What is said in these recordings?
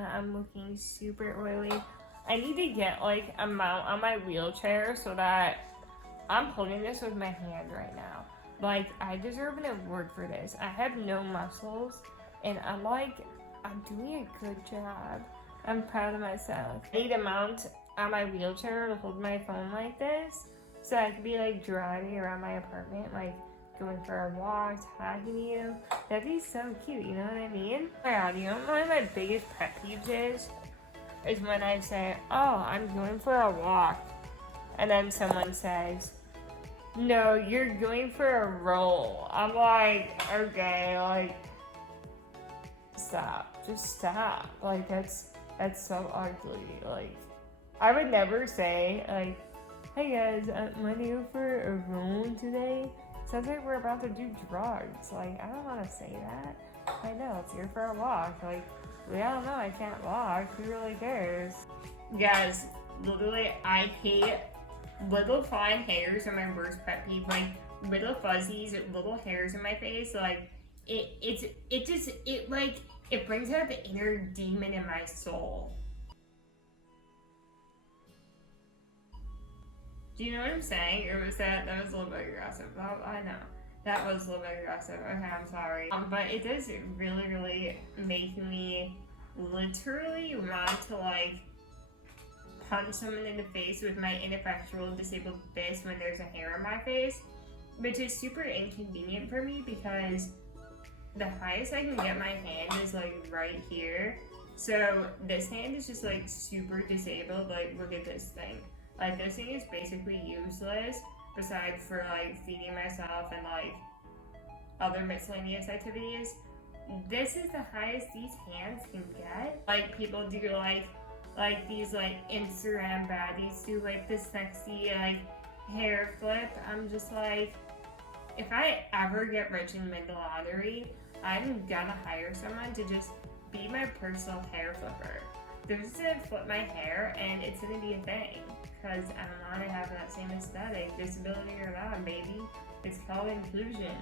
I'm looking super oily. I need to get like a mount on my wheelchair so that I'm holding this with my hand right now. Like, I deserve an award for this. I have no muscles, and I'm doing a good job. I'm proud of myself. I need a mount on my wheelchair to hold my phone like this, so I could be like driving around my apartment, like going for a walk, talking to you. That'd be so cute, you know what I mean? Oh my god, you know what one of my biggest pet peeves is when I say, oh, I'm going for a walk, and then someone says, no, you're going for a roll. I'm like, okay, like, stop, just stop. Like, that's so ugly. Like, I would never say, like, hey guys, want to go for a roll today? Sounds like we're about to do drugs. Like, I don't want to say that. I know, it's here for a walk. Like, we all know I can't walk. Who really cares? Guys, literally, I hate little fine hairs are my worst pet peeve. Like, little fuzzies, little hairs in my face. Like, it brings out the inner demon in my soul. Do you know what I'm saying? Or was that was a little bit aggressive? Oh, I know. That was a little bit aggressive. Okay, I'm sorry. But it does really, really make me literally want to, like, punch someone in the face with my ineffectual disabled fist when there's a hair on my face, which is super inconvenient for me because the highest I can get my hand is, like, right here. So this hand is just, like, super disabled. Like, look at this thing. Like, this thing is basically useless, besides for, like, feeding myself and, like, other miscellaneous activities. This is the highest these hands can get. Like, people do, like these, like, Instagram baddies do, like, this sexy, like, hair flip. I'm just like, if I ever get rich and win the lottery, I'm gonna hire someone to just be my personal hair flipper. They're just gonna flip my hair, and it's gonna be a thing. Because I want to have that same aesthetic, disability or not, baby. It's called inclusion.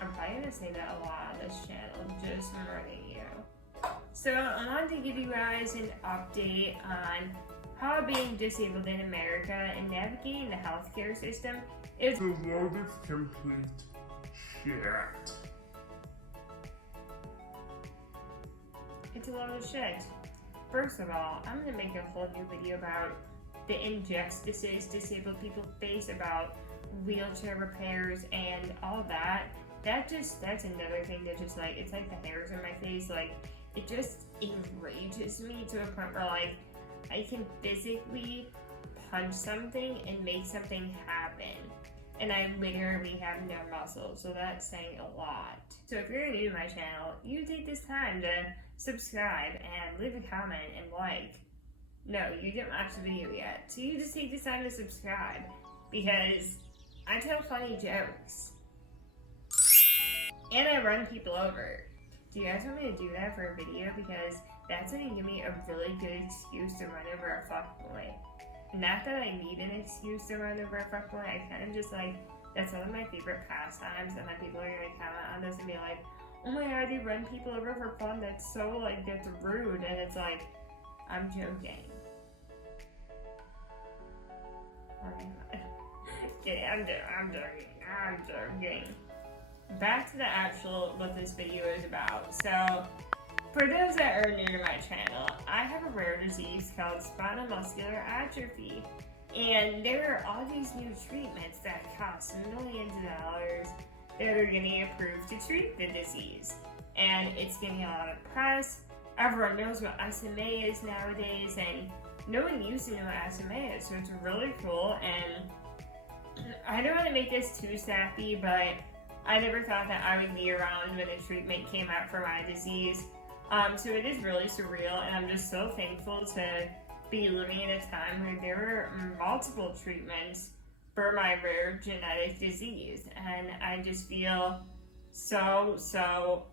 I'm probably going to say that a lot on this channel, just warning you. So I wanted to give you guys an update on how being disabled in America and navigating the healthcare system is the world is complete shit. It's a load of shit. First of all, I'm going to make a whole new video about the injustices disabled people face, about wheelchair repairs and all that. That's another thing that just, like, it's like the hairs on my face, like, it just enrages me to a point where, like, I can physically punch something and make something happen. And I literally have no muscles, so that's saying a lot. So if you're new to my channel, you take this time to subscribe and leave a comment and like. No, you didn't watch the video yet, so you just take this time to subscribe, because I tell funny jokes. And I run people over. Do you guys want me to do that for a video? Because that's going to give me a really good excuse to run over a fuckboy. Not that I need an excuse to run over a fuckboy, I kind of just, like, that's one of my favorite pastimes, and then people are going to comment on this and be like, oh my god, you run people over for fun, that's so, like, that's rude, and it's like, I'm joking. Okay, I'm joking. Back to the actual, what this video is about. So, for those that are new to my channel, I have a rare disease called spinal muscular atrophy. And there are all these new treatments that cost millions of dollars that are getting approved to treat the disease. And it's getting a lot of press. Everyone knows what SMA is nowadays, and no one used to know what SMA is, so it's really cool. And I don't want to make this too sappy, but I never thought that I would be around when a treatment came out for my disease. So it is really surreal, and I'm just so thankful to be living in a time where there are multiple treatments for my rare genetic disease. And I just feel so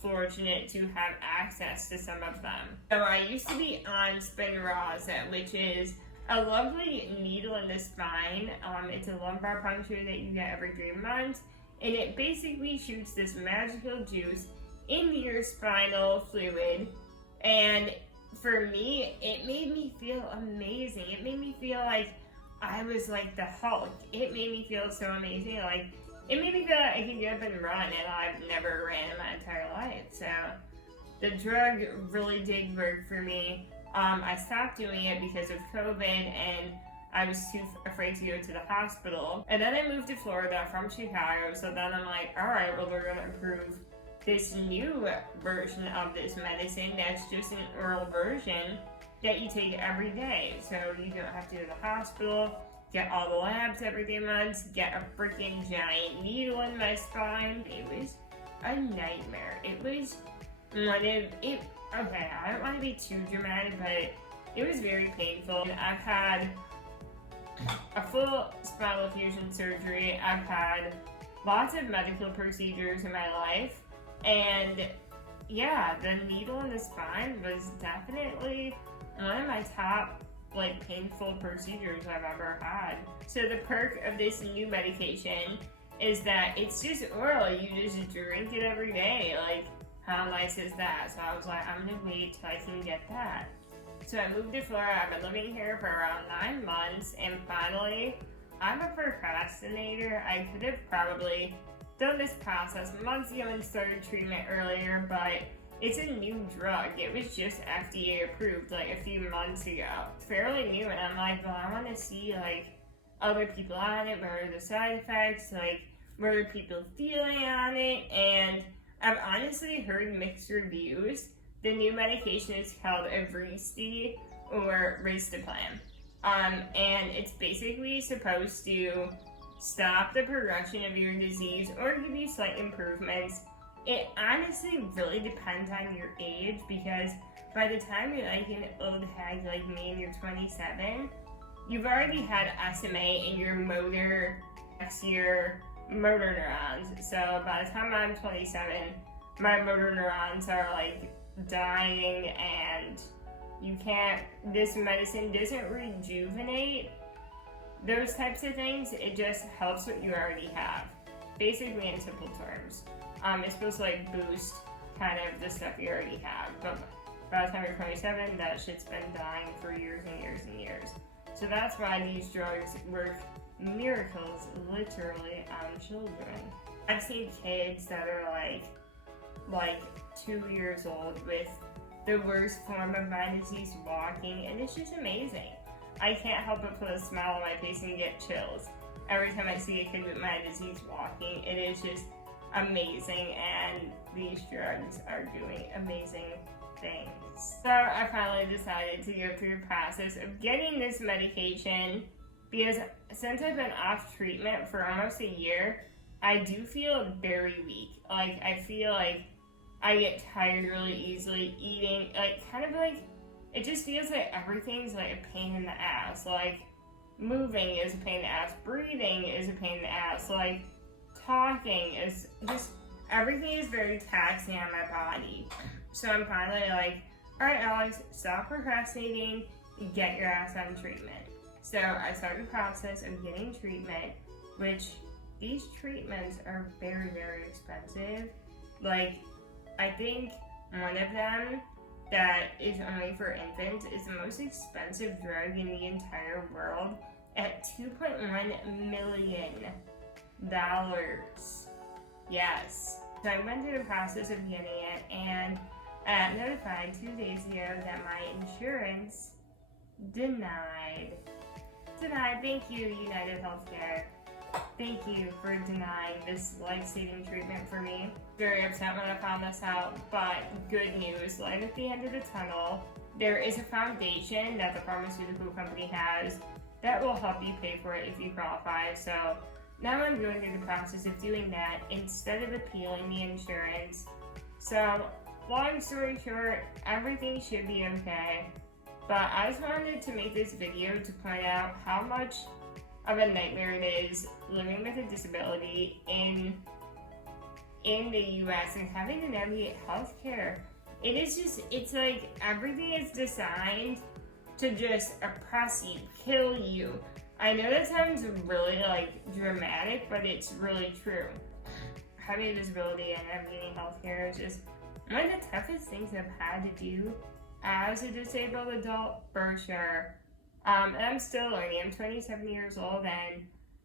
fortunate to have access to some of them. So I used to be on Spinraza, which is a lovely needle in the spine. It's a lumbar puncture that you get every 3 months, and it basically shoots this magical juice into your spinal fluid, and for me, it made me feel amazing. It made me feel like I was like the Hulk. It made me feel so amazing. Like, it made me feel like I could get up and run, and I've never ran in my entire life. So the drug really did work for me. I stopped doing it because of COVID, and I was too afraid to go to the hospital. And then I moved to Florida from Chicago, so then I'm like, alright, well, they're gonna approve this new version of this medicine that's just an oral version that you take every day. So you don't have to go to the hospital, get all the labs every 3 months, get a freaking giant needle in my spine. It was a nightmare. It was okay, I don't want to be too dramatic, but it was very painful. I've had a full spinal fusion surgery. I've had lots of medical procedures in my life, and yeah, the needle in the spine was definitely one of my top painful procedures I've ever had. So the perk of this new medication is that it's just oral. You just drink it every day. Like, how nice is that? So I was like, I'm gonna wait till I can get that. So I moved to Florida. I've been living here for around 9 months, and finally, I'm a procrastinator. I could have probably done this process months ago and started treatment earlier, but it's a new drug. It was just FDA approved a few months ago. It's fairly new, and I'm like, well, I want to see other people on it. What are the side effects? What are people feeling on it? And I've honestly heard mixed reviews. The new medication is called Evrysdi or Risdiplam. And it's basically supposed to stop the progression of your disease or give you slight improvements. It honestly really depends on your age, because by the time you're an old hag like me and you're 27, you've already had SMA in your motor neurons. So by the time I'm 27, my motor neurons are dying, and this medicine doesn't rejuvenate those types of things. It just helps what you already have, basically, in simple terms. It's supposed to boost kind of the stuff you already have, but by the time you're 27, that shit's been dying for years and years and years. So that's why these drugs work miracles literally on children. I've seen kids that are like 2 years old with the worst form of my disease, walking, and it's just amazing. I can't help but put a smile on my face and get chills every time I see a kid with my disease walking. It is just amazing, and these drugs are doing amazing things. So I finally decided to go through the process of getting this medication, because since I've been off treatment for almost a year, I do feel very weak. I feel like I get tired really easily, eating, it just feels like everything's a pain in the ass. Moving is a pain in the ass, breathing is a pain in the ass, talking is just, everything is very taxing on my body. So I'm finally alright, Alex, stop procrastinating, get your ass on treatment. So I started the process of getting treatment, which these treatments are very, very expensive. I think one of them that is only for infants is the most expensive drug in the entire world at $2.1 million. Yes. So I went through the process of getting it, and I got notified 2 days ago that my insurance denied. Thank you, United Healthcare. Thank you for denying this life-saving treatment for me. Very upset when I found this out, but good news, light at the end of the tunnel. There is a foundation that the pharmaceutical company has that will help you pay for it if you qualify. So now I'm going through the process of doing that instead of appealing the insurance. So long story short, everything should be okay. But I just wanted to make this video to point out how much of a nightmare it is living with a disability in the US and having to navigate healthcare. It is just, it's everything is designed to just oppress you, kill you. I know that sounds really dramatic, but it's really true. Having a disability and navigating healthcare is just one of the toughest things I've had to do as a disabled adult, for sure. And I'm still learning. I'm 27 years old and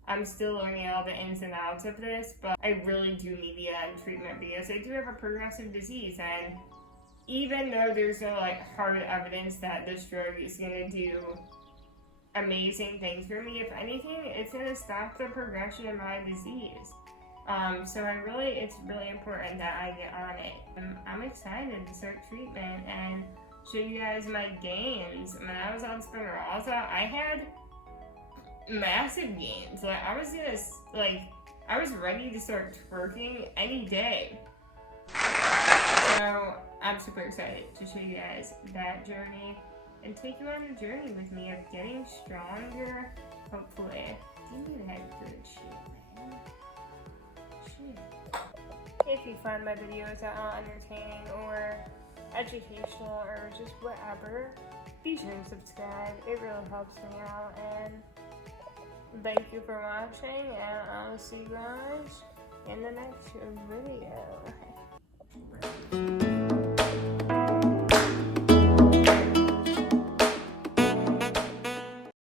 I'm still learning all the ins and outs of this, but I really do need to get on treatment because I do have a progressive disease, and even though there's no like hard evidence that this drug is gonna do amazing things for me, if anything, it's gonna stop the progression of my disease. So it's really important that I get on it. I'm excited to start treatment and show you guys my gains. When I was on Spinraza, I had massive gains. Like I was ready to start twerking any day. So I'm super excited to show you guys that journey and take you on a journey with me of getting stronger, hopefully. You had good shit, man. Shit. If you find my videos at all entertaining or educational or just whatever, be sure to subscribe. It really helps me out, and thank you for watching, and I'll see you guys in the next video.